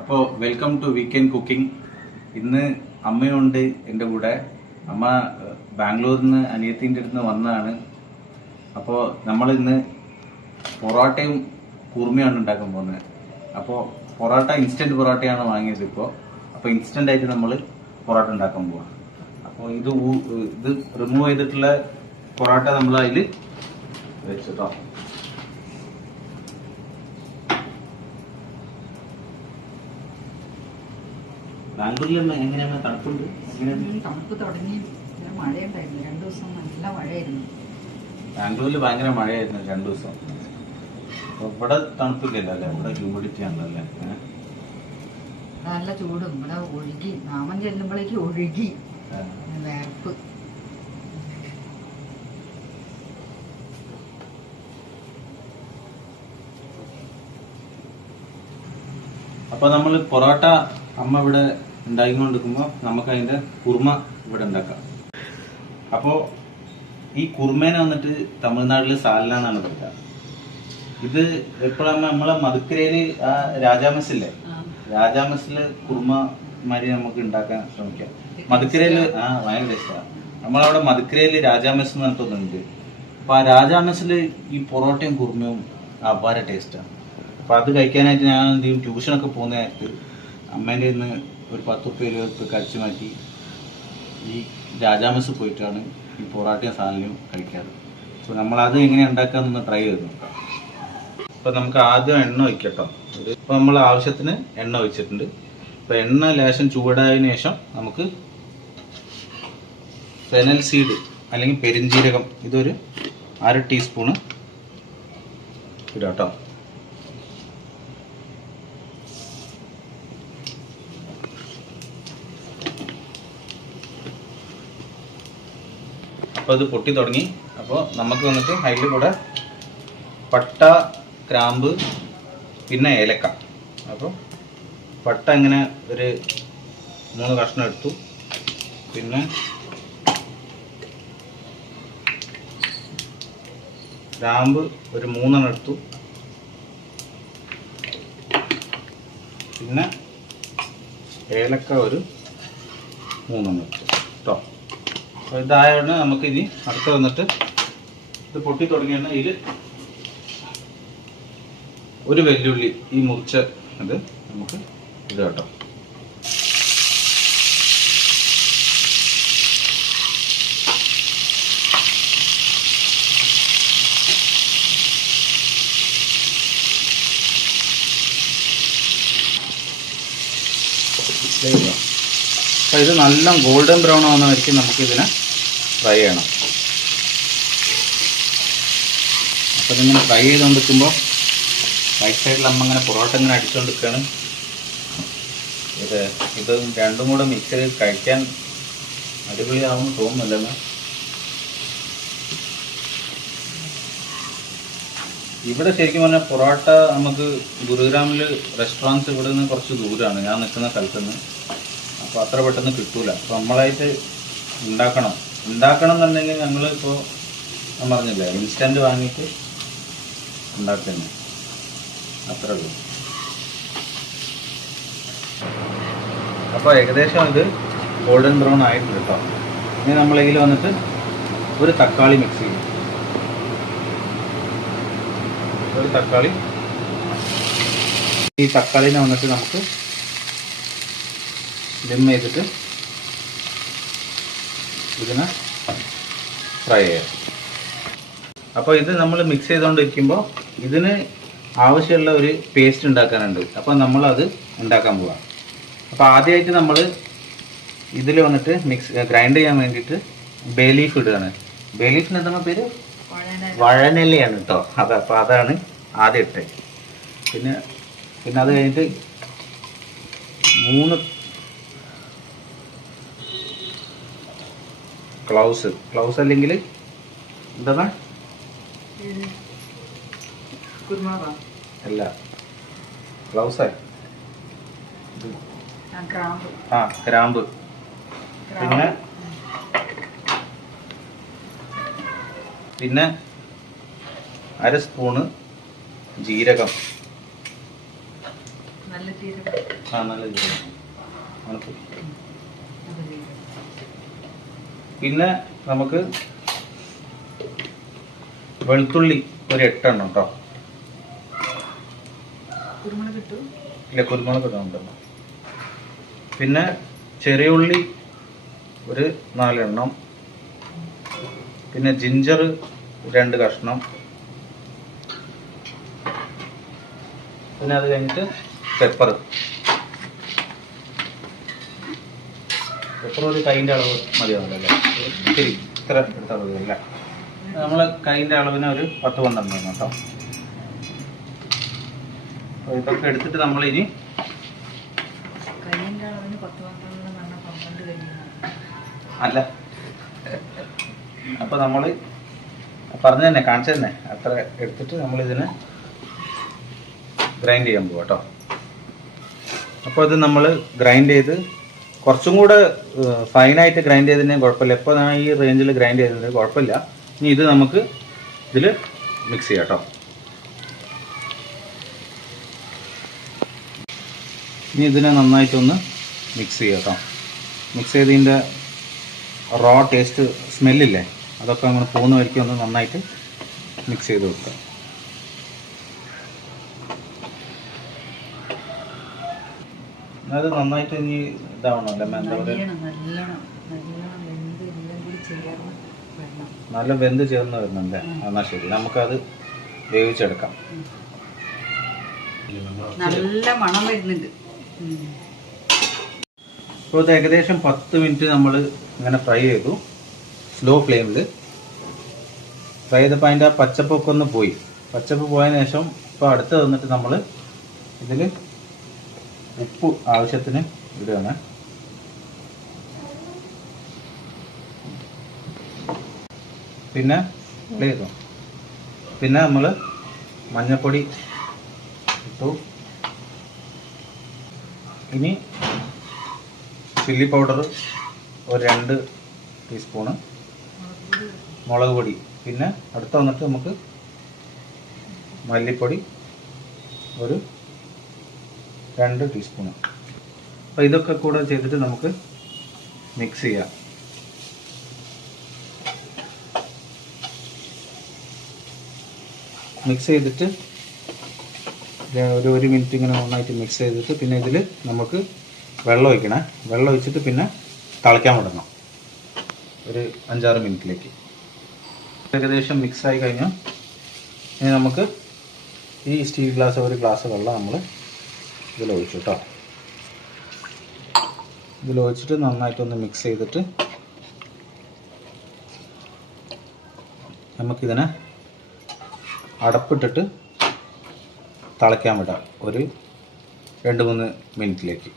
അപ്പോൾ welcome to weekend cooking ഇന്ന് അമ്മയുണ്ട് എന്റെ കൂടെ. അമ്മ ബാംഗ്ലൂരിൽ നിന്ന് അനിയത്തിന്റെ അടുത്ത് വന്നതാണ്. അപ്പോൾ നമ്മൾ ഇന്ന് പൊറോട്ടയും കുറുമയാണ് ഉണ്ടാക്കാൻ പോകുന്നത്. അപ്പോൾ പൊറോട്ട ഇൻസ്റ്റന്റ് പൊറോട്ടയാണ് വാങ്ങിയത് ഇപ്പോൾ അപ്പോൾ ഇൻസ്റ്റന്റ് ആയിട്ട് നമ്മൾ പൊറോട്ട ഉണ്ടാക്കാൻ പോവാം. അപ്പോൾ ഇത് ഇത് റിമൂവ് ചെയ്തിട്ടുള്ള പൊറോട്ട നമ്മൾ അതിൽ വെച്ചിട്ടോ ബാംഗ്ലൂരിൽ എങ്ങനെയാണ് തണുപ്പുണ്ട്? തണുപ്പ് തുടങ്ങി. മഴയുണ്ടായിരുന്നു. രണ്ടു ദിവസം നല്ല മഴയായിരുന്നു. ബാംഗ്ലൂരിൽ ഭയങ്കര മഴയായിരുന്നു രണ്ടു ദിവസം. ഇവിടെ തണുപ്പില്ലല്ലോ അല്ലേ? ഇവിടെ ഹ്യൂമിഡിറ്റി ആണല്ലോ അല്ലേ? നല്ല ചൂടും. ഇവിടെ ഒഴുകി. നാമം ചെല്ലുമ്പോഴേക്ക് ഒഴുകി. വേർപ്പ് അപ്പൊ നമ്മൾ പൊറോട്ട അമ്മ ഇവിടെ ഉണ്ടാക്കിക്കൊണ്ടിരിക്കുമ്പോൾ നമുക്ക് അതിന്റെ കുറുമ ഇവിടെ ഉണ്ടാക്കാം. അപ്പോൾ ഈ കുർമേനെ വന്നിട്ട് തമിഴ്നാട്ടിൽ സാലന എന്നാണ് പറയുക ഇത് എപ്പോഴാണ് നമ്മളെ മധുക്കരയിൽ ആ രാജാമസില്ലേ രാജാമസിൽ കുറുമ മാതിരി നമുക്ക് ഉണ്ടാക്കാൻ ശ്രമിക്കാം. മധുക്കരയിൽ ആ ഭയങ്കര ഇഷ്ടമാണ് നമ്മളവിടെ മധുക്കരയിൽ രാജാമസ് എന്ന് പറഞ്ഞിട്ടൊന്നുണ്ട് അപ്പൊ ആ രാജാമസിൽ ഈ പൊറോട്ടയും കുറുമയും അപാര ടേസ്റ്റാണ് അപ്പൊ അത് കഴിക്കാനായിട്ട് ഞാൻ എന്ത് ചെയ്യും? ട്യൂഷനൊക്കെ പോകുന്ന നേരത്ത് അമ്മേന്റെ നിന്ന് ഒരു പത്ത് ഉപ്പ് ഇരുപത് ഉപ്പ് കടിച്ചു മാറ്റി ഈ രാജാമസ് പോയിട്ടാണ് ഈ പൊറാട്ടയും സാധനവും കഴിക്കാറ്. സോ നമ്മളത് എങ്ങനെ ഉണ്ടാക്കാമെന്നൊന്ന് ട്രൈ ചെയ്ത് നോക്കാം. അപ്പോൾ നമുക്ക് ആദ്യം എണ്ണ ഒഴിക്കട്ടോ. ഇപ്പൊ നമ്മൾ ആവശ്യത്തിന് എണ്ണ ഒഴിച്ചിട്ടുണ്ട്. അപ്പോൾ എണ്ണ ലേശം ചൂടായതിനു ശേഷം നമുക്ക് ഫെനൽ സീഡ് അല്ലെങ്കിൽ പെരിഞ്ജീരകം ഇതൊരു അര ടീസ്പൂണ് ഇടാട്ടോ. അപ്പോൾ അത് പൊട്ടി തുടങ്ങി. അപ്പോൾ നമുക്ക് വന്നിട്ട് അതിൽ കൂടെ പട്ട ക്രാമ്പ് പിന്നെ ഏലക്ക. അപ്പോൾ പട്ട ഇങ്ങനെ ഒരു മൂന്ന് കഷ്ണം എടുത്തു. പിന്നെ ഗ്രാമ്പ് ഒരു മൂന്നെണ്ണം എടുത്തു. പിന്നെ ഏലക്ക ഒരു മൂന്നെണ്ണം എടുത്തു. കേട്ടോ അപ്പോൾ നമുക്ക് ഇനി അടുത്ത് വന്നിട്ട് ഇത് പൊട്ടി തുടങ്ങിയാണ് ഇതിൽ ഒരു വെല്ലുള്ളി ഈ മുറിച്ച ഇത് നമുക്ക് ഇത് കേട്ടോ അപ്പോൾ ഇത് നല്ല ഗോൾഡൻ ബ്രൗൺ ആവുന്ന വരയ്ക്കും നമുക്ക് ഇതിനെ ഫ്രൈ ചെയ്യണം. അപ്പോൾ ഇതിങ്ങനെ ഫ്രൈ ചെയ്തുകൊണ്ടിരിക്കുമ്പോൾ റൈറ്റ് സൈഡിൽ അമ്മ ഇങ്ങനെ പൊറോട്ട ഇങ്ങനെ അടിച്ചുകൊണ്ടിരിക്കുകയാണ് ഇത് ഇത് രണ്ടും കൂടെ മിക്സ് ചെയ്ത് കഴിക്കാൻ അടിപൊളിയാവും തോന്നുന്നില്ലെന്ന് ഇവിടെ ശരിക്കും പറഞ്ഞാൽ പൊറോട്ട നമുക്ക് ഗുരുഗ്രാമിൽ റെസ്റ്റോറന്റ്സ് ഇവിടെ നിന്ന് കുറച്ച് ദൂരമാണ് ഞാൻ നിൽക്കുന്ന സ്ഥലത്ത് നിന്ന് അപ്പോൾ അത്ര പെട്ടെന്ന് കിട്ടൂല. അപ്പോൾ നമ്മളായിട്ട് ഉണ്ടാക്കണം. ഉണ്ടാക്കണം എന്നുണ്ടെങ്കിൽ ഞങ്ങൾ ഇപ്പോൾ ഞാൻ പറഞ്ഞില്ലേ ഇൻസ്റ്റന്റ് വാങ്ങിയിട്ട് ഉണ്ടാക്കുന്നു. അത്രേ ഉള്ളൂ. അപ്പോൾ ഏകദേശം ഇത് ഗോൾഡൻ ബ്രൗൺ ആയിട്ടുണ്ട് കേട്ടോ ഇനി നമ്മളതിൽ വന്നിട്ട് ഒരു തക്കാളി മിക്സ് ചെയ്യും. ഒരു തക്കാളി. ഈ തക്കാളിനെ വന്നിട്ട് നമുക്ക് ലിം ചെയ്തിട്ട് ഇതിനെ ഫ്രൈ ചെയ്യാം. അപ്പോൾ ഇത് നമ്മൾ മിക്സ് ചെയ്തുകൊണ്ടിരിക്കുമ്പോൾ ഇതിന് ആവശ്യമുള്ള ഒരു പേസ്റ്റ് ഉണ്ടാക്കാനുണ്ട്. അപ്പോൾ നമ്മളത് ഉണ്ടാക്കാൻ പോവാം. അപ്പോൾ ആദ്യമായിട്ട് നമ്മൾ ഇതിൽ വന്നിട്ട് മിക്സ് ഗ്രൈൻഡ് ചെയ്യാൻ വേണ്ടിയിട്ട് ബേ ലീഫ് ഇടുകയാണ്. ബേ ലീഫിന് എന്താണ് പേര്? വഴനെല്ലയാണ് കേട്ടോ അത് അപ്പോൾ അതാണ് ആദ്യം ഇട്ടത്. പിന്നെ പിന്നെ അത് കഴിഞ്ഞിട്ട് മൂന്ന് ക്ലൗസ് ക്ലൗസ് അല്ലെങ്കിൽ എന്താണ്? അല്ല ക്ലൗസ് ആ ഗ്രാമ്പ്. ഗ്രാമ്പ്. പിന്നെ? പിന്നെ അര സ്പൂണ് ജീരകം. നല്ല നല്ല ജീരകം. ആ നല്ല ജീരകം. പിന്നെ നമുക്ക് വെളുത്തുള്ളി ഒരു എട്ടെണ്ണം കേട്ടോ കുരുമുളക് ഇട്ടു. ഇല്ല കുരുമുളക് ഇടാനുണ്ടല്ലോ പിന്നെ ചെറിയ ഉള്ളി ഒരു നാലെണ്ണം. പിന്നെ ജിഞ്ചർ രണ്ട് കഷ്ണം. പിന്നെ അത് കഴിഞ്ഞിട്ട് പെപ്പർ പെപ്പർ ഒരു കൈന്റെ അളവ് മതിയാവില്ലല്ലേ ഇത്തിരി ഇത്ര എടുത്താൽ മതിയല്ലേ? നമ്മൾ കൈന്റെ അളവിന് ഒരു പത്ത് പന്ത്രണ്ട് കേട്ടോ. അപ്പോൾ ഇതൊക്കെ എടുത്തിട്ട് നമ്മൾ ഇനി അല്ല. അപ്പൊ നമ്മൾ പറഞ്ഞു തന്നെ കാണിച്ചു തന്നെ. അത്ര എടുത്തിട്ട് നമ്മൾ ഇതിന് ഗ്രൈൻഡ് ചെയ്യാൻ പോവാ കേട്ടോ. അപ്പോൾ ഇത് നമ്മൾ ഗ്രൈൻഡ് ചെയ്ത് കുറച്ചും കൂടെ ഫൈനായിട്ട് ഗ്രൈൻഡ് ചെയ്തതിന് കുഴപ്പമില്ല. ഇപ്പോൾ ഞാൻ ഈ റേഞ്ചിൽ ഗ്രൈൻഡ് ചെയ്തതിന് കുഴപ്പമില്ല. ഇനി ഇത് നമുക്ക് ഇതിൽ മിക്സ് ചെയ്യാം കേട്ടോ. ഇനി ഇതിനെ നന്നായിട്ടൊന്ന് മിക്സ് ചെയ്യാം കേട്ടോ. മിക്സ് ചെയ്തതിന്റെ റോ ടേസ്റ്റ് സ്മെല്ലില്ലേ അതൊക്കെ അങ്ങനെ പോകുന്ന വരയ്ക്കും ഒന്ന് നന്നായിട്ട് മിക്സ് ചെയ്ത് വെക്കുക അത് നന്നായിട്ട് ഇനി ഇതാവണമല്ലോ എന്താ പറയുക? നല്ല വെന്ത് ചേർന്ന് വരുന്നുണ്ട് എന്നാൽ ശരി. നമുക്കത് വേവിച്ചെടുക്കാം. നല്ല മണം വരുന്നുണ്ട്. ഇപ്പോൾ ഏകദേശം പത്ത് മിനിറ്റ് നമ്മൾ ഇങ്ങനെ ഫ്രൈ ചെയ്തു. സ്ലോ ഫ്ലെയിമിൽ ഫ്രൈ ചെയ്തപ്പോൾ അതിന്റെ ആ പച്ചപ്പൊക്കെ ഒന്ന് പോയി. പച്ചപ്പ് പോയതിനു ശേഷം ഇപ്പോൾ അടുത്ത് വന്നിട്ട് നമ്മൾ ഇതിൽ ഉപ്പ് ആവശ്യത്തിന് ഇടുകയാണ്. പിന്നെ പ്ലേ ചെയ്തു പിന്നെ നമ്മൾ മഞ്ഞൾപ്പൊടി ഇട്ടു. ഇനി ചില്ലി പൗഡർ ഒരു രണ്ട് ടീസ്പൂണ് മുളക് പൊടി. പിന്നെ അടുത്ത വന്നിട്ട് നമുക്ക് മല്ലിപ്പൊടി ഒരു രണ്ട് ടീസ്പൂണ് അപ്പോൾ ഇതൊക്കെ കൂടെ ചെയ്തിട്ട് നമുക്ക് മിക്സ് ചെയ്യാം. മിക്സ് ചെയ്തിട്ട് ഒരു ഒരു മിനിറ്റ് ഇങ്ങനെ നന്നായിട്ട് മിക്സ് ചെയ്തിട്ട് പിന്നെ ഇതിൽ നമുക്ക് വെള്ളം ഒഴിക്കണം. വെള്ളം ഒഴിച്ചിട്ട് പിന്നെ തിളയ്ക്കാൻ വിടണം. ഒരു അഞ്ചാറ് മിനിറ്റിലേക്ക് ഏകദേശം മിക്സ് ആയി കഴിഞ്ഞാൽ ഇനി നമുക്ക് ഈ സ്റ്റീൽ ഗ്ലാസ് ഒരു ഗ്ലാസ് വെള്ളം നമ്മൾ ഇതിൽ ഒഴിച്ചു കേട്ടോ ഇതിലൊഴിച്ചിട്ട് നന്നായിട്ടൊന്ന് മിക്സ് ചെയ്തിട്ട് നമുക്കിതിനെ അടപ്പിട്ടിട്ട് തിളയ്ക്കാൻ വിടാം. ഒരു രണ്ട് മൂന്ന് മിനിറ്റിലേക്ക്.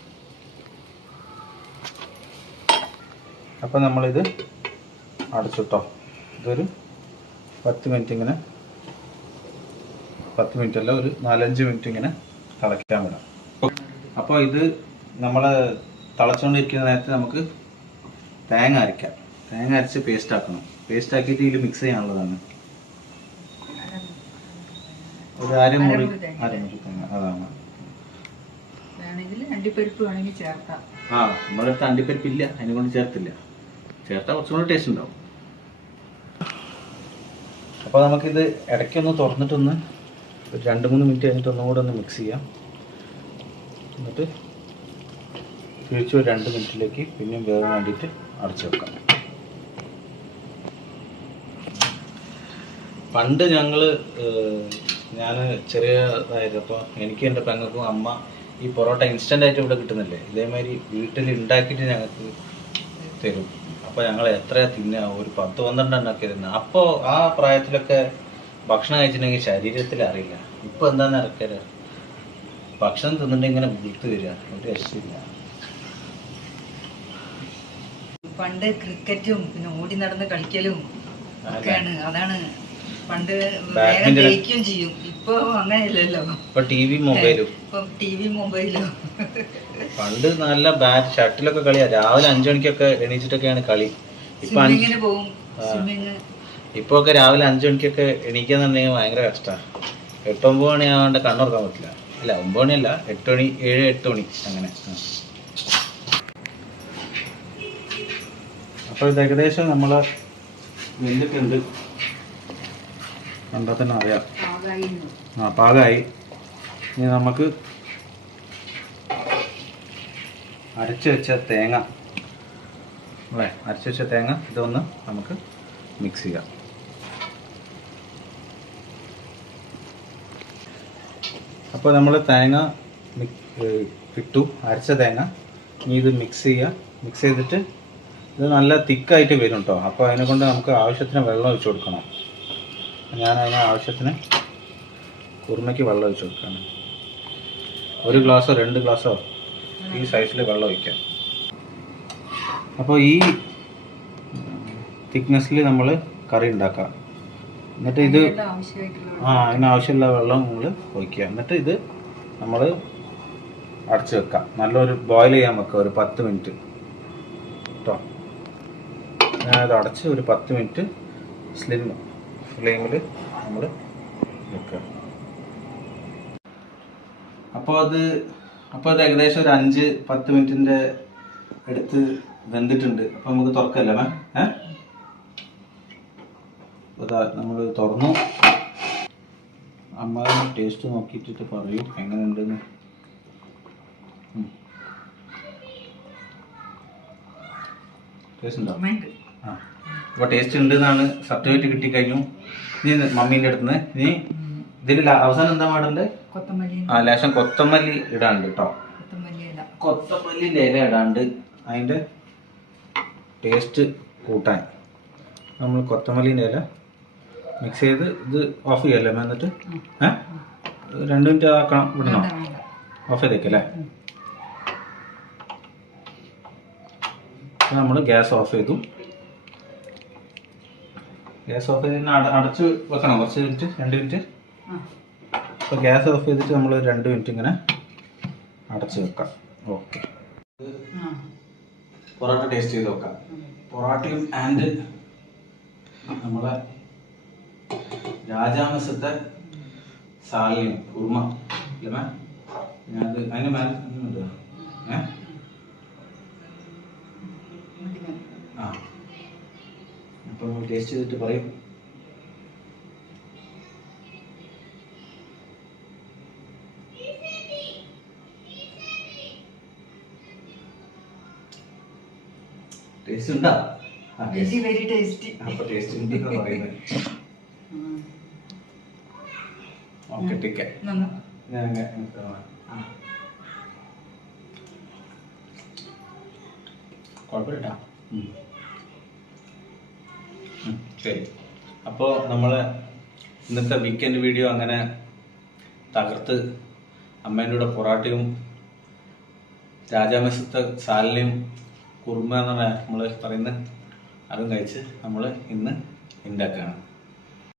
അപ്പം നമ്മളിത് അടച്ചിട്ടോ. ഇതൊരു പത്ത് മിനിറ്റ് ഇങ്ങനെ പത്ത് മിനിറ്റ് അല്ല ഒരു നാലഞ്ച് മിനിറ്റ് ഇങ്ങനെ തിളയ്ക്കാൻ വിടാം. അപ്പോൾ ഇത് നമ്മൾ തിളച്ചുകൊണ്ടിരിക്കുന്ന നേരത്തെ നമുക്ക് തേങ്ങ അരയ്ക്കാം തേങ്ങ അരച്ച് പേസ്റ്റ് ആക്കണം. പേസ്റ്റ് ആക്കിയിട്ട് ഇതിൽ മിക്സ് ചെയ്യാനുള്ളതാണ്. ഒരു അരമുറി അരമുറി തേങ്ങ. അതാണ്. അണ്ടിപ്പരിപ്പ് ആ നമ്മുടെ അടുത്ത് അണ്ടിപ്പരിപ്പില്ല അതിനെ കൊണ്ട് ചേർത്തില്ല. ചേർത്താൽ കുറച്ചും കൂടി ടേസ്റ്റ് ഉണ്ടാവും. അപ്പോൾ നമുക്കിത് ഇടയ്ക്കൊന്ന് തുറന്നിട്ടൊന്ന് ഒരു രണ്ട് മൂന്ന് മിനിറ്റ് കഴിഞ്ഞിട്ട് ഒന്നുകൂടെ ഒന്ന് മിക്സ് ചെയ്യാം. എന്നിട്ട് തിരിച്ച് ഒരു രണ്ട് മിനിറ്റിലേക്ക് പിന്നെയും വേഗം വേണ്ടിയിട്ട് അടച്ചു വെക്കാം. പണ്ട് ഞങ്ങൾ ഞാൻ ചെറിയതായിരുന്നപ്പോൾ എനിക്ക് എന്റെ പെങ്ങൾക്കും അമ്മ ഈ പൊറോട്ട ഇൻസ്റ്റന്റ് ആയിട്ട് ഇവിടെ കിട്ടുന്നില്ലേ? ഇതേമാതിരി വീട്ടിൽ ഉണ്ടാക്കിയിട്ട് ഞങ്ങൾക്ക് തരും. അപ്പോൾ ഞങ്ങൾ എത്രയാ തിന്നുക? ഒരു പത്ത് പന്ത്രണ്ടെണ്ണമൊക്കെ തിന്നുക അപ്പോൾ ആ പ്രായത്തിലൊക്കെ ഭക്ഷണം കഴിച്ചിട്ടുണ്ടെങ്കിൽ ശരീരത്തിൽ അറിയില്ല. ഇപ്പോൾ എന്താണെന്ന് ഇറക്കൽ ഭക്ഷണം തിന്നിട്ട് ഇങ്ങനെ വിളിത്ത് വരിക. ഒരു രക്ഷയില്ല. പണ്ട് ക്രിക്കറ്റും പിന്നെ ഓടി നടന്ന് കളിക്കലും ഒക്കെയാണ്. അതാണ് പണ്ട് വേഗം. ജയിക്കുകയും ചെയ്യും. ഇപ്പൊ അങ്ങനെയല്ലല്ലോ. ഇപ്പൊ ടി വി മൊബൈലും. ഇപ്പൊ ടി വി മൊബൈലും. പണ്ട് നല്ല ബാറ്റ് ഷട്ടിലൊക്കെ കളിയാ. രാവിലെ അഞ്ചു മണിക്കൊക്കെ എണീച്ചിട്ടൊക്കെയാണ് കളി. ഇപ്പൊ സ്വിമ്മിങ്ങിന്. സ്വിമ്മിങ്. ഇപ്പൊ ഒക്കെ രാവിലെ അഞ്ചു മണിക്കൊക്കെ എണീക്കാന്നുണ്ടെങ്കിൽ ഭയങ്കര കഷ്ടമാണ് എട്ടൊമ്പത് മണിയാവാണ്ട് കണ്ണുറക്കാൻ പറ്റില്ല. അല്ല ഒമ്പത് മണിയല്ല എട്ട് മണി ഏഴ് എട്ട് മണി അങ്ങനെ. അപ്പോൾ ഇത് ഏകദേശം നമ്മൾ വെന്തിട്ടുണ്ട്. കണ്ടാൽ തന്നെ അറിയാം. ആ പാകമായി ഇനി നമുക്ക് അരച്ച് വെച്ച തേങ്ങ. അല്ലേ? അരച്ച് വെച്ച തേങ്ങ ഇതൊന്ന് നമുക്ക് മിക്സ് ചെയ്യാം. അപ്പോൾ നമ്മൾ തേങ്ങ ഇട്ടു. അരച്ച തേങ്ങ. ഇനി ഇത് മിക്സ് ചെയ്യുക. മിക്സ് ചെയ്തിട്ട് ഇത് നല്ല തിക്കായിട്ട് വരും കേട്ടോ അപ്പോൾ അതിനെ കൊണ്ട് നമുക്ക് ആവശ്യത്തിന് വെള്ളം ഒഴിച്ചു കൊടുക്കണം. ഞാൻ അതിന് ആവശ്യത്തിന് കുറുമയ്ക്ക് വെള്ളം ഒഴിച്ചു കൊടുക്കണം. ഒരു ഗ്ലാസ്സോ രണ്ട് ഗ്ലാസ്സോ ഈ സൈസിൽ വെള്ളം ഒഴിക്കാം. അപ്പോൾ ഈ തിക്നെസ്സിൽ നമ്മൾ കറി ഉണ്ടാക്കാം. എന്നിട്ട് ഇത് ആ അതിന് ആവശ്യമുള്ള വെള്ളം നമ്മൾ ഒഴിക്കുക. എന്നിട്ട് ഇത് നമ്മൾ അടച്ചു വെക്കാം. നല്ലൊരു ബോയിൽ ചെയ്യാൻ വെക്കുക ഒരു പത്ത് മിനിറ്റ്. കേട്ടോ ഞാനത് അടച്ച് ഒരു പത്ത് മിനിറ്റ് സ്ലിം ഫ്ലെയിമിൽ നമ്മൾ വെക്കുക. അപ്പോൾ അത് അപ്പോൾ അത് ഏകദേശം ഒരു അഞ്ച് പത്ത് മിനിറ്റിന്റെ അടുത്ത് വെന്തിട്ടുണ്ട്. അപ്പോൾ നമുക്ക് തുറക്കല്ലേ മാം? അതാ നമ്മൾ തുറന്നു. അമ്മ ടേസ്റ്റ് നോക്കിയിട്ട് പറയും എങ്ങനെയുണ്ടെന്ന്. ടേസ്റ്റ് ഉണ്ടോ. ആ. അപ്പോൾ ടേസ്റ്റ് ഉണ്ട് എന്നാണ് സർട്ടിഫിക്കറ്റ് കിട്ടിക്കഴിഞ്ഞു. ഇനി മമ്മീന്റെ അടുത്ത് നിന്ന്. ഇനി. ഇതിൽ അവസാനം എന്താ കൊത്തമല്ലി ആ ലേശം കൊത്തമല്ലി ഇടാണ്ട് കേട്ടോ കൊത്തമല്ലിന്റെ ഇല ഇടാണ്ട് അതിന്റെ ടേസ്റ്റ് കൂട്ടാൻ. നമ്മൾ കൊത്തമല്ലിന്റെ ഇല മിക്സ് ചെയ്ത് ഇത് ഓഫ് ചെയ്യല്ലേ എന്നിട്ട്? ഏ? രണ്ട് മിനിറ്റ് ആക്കണം വിടണോ. ഓഫ് ചെയ്തേക്കല്ലേ. നമ്മൾ ഗ്യാസ് ഓഫ് ചെയ്തു. ഗ്യാസ് ഓഫ് ചെയ്ത് അടച്ച് വെക്കണം? കുറച്ച് മിനിറ്റ്? രണ്ട് മിനിറ്റ്. അപ്പോൾ ഗ്യാസ് ഓഫ് ചെയ്തിട്ട് നമ്മൾ രണ്ട് മിനിറ്റ് ഇങ്ങനെ അടച്ച് വെക്കാം. ഓക്കെ. പൊറോട്ട ടേസ്റ്റ് ചെയ്ത് നോക്കാം. പൊറോട്ടയും ആൻഡ് നമ്മളെ രാജാമസത്തെ സാലിയും കുറുമ ഇല്ല മാം? ഞാനത് അതിന് ഒന്നുമില്ല ഏ. ആ. അപ്പോൾ ടേസ്റ്റ് ചെയ്തിട്ട് പറയും. ടേസ്റ്റ് ഉണ്ടോ? വെരി. വെരി ടേസ്റ്റി അപ്പൊ ടേസ്റ്റ് ഉണ്ട് പറയുന്നത്. ഓക്കെ ടിക്കെ നന്ന് ഞാൻ. കുഴപ്പമില്ല. ശരി. അപ്പോൾ നമ്മൾ ഇന്നത്തെ വീക്കെൻഡ് വീഡിയോ അങ്ങനെ തകർത്ത് അമ്മേന്റെ കൂടെ പൊറാട്ടയും രാജാമസത്തെ സാലിനെയും കുറുമ എന്നാണ് നമ്മൾ പറയുന്നത് അതും കഴിച്ച് നമ്മൾ ഇന്ന് ഉണ്ടാക്കുകയാണ്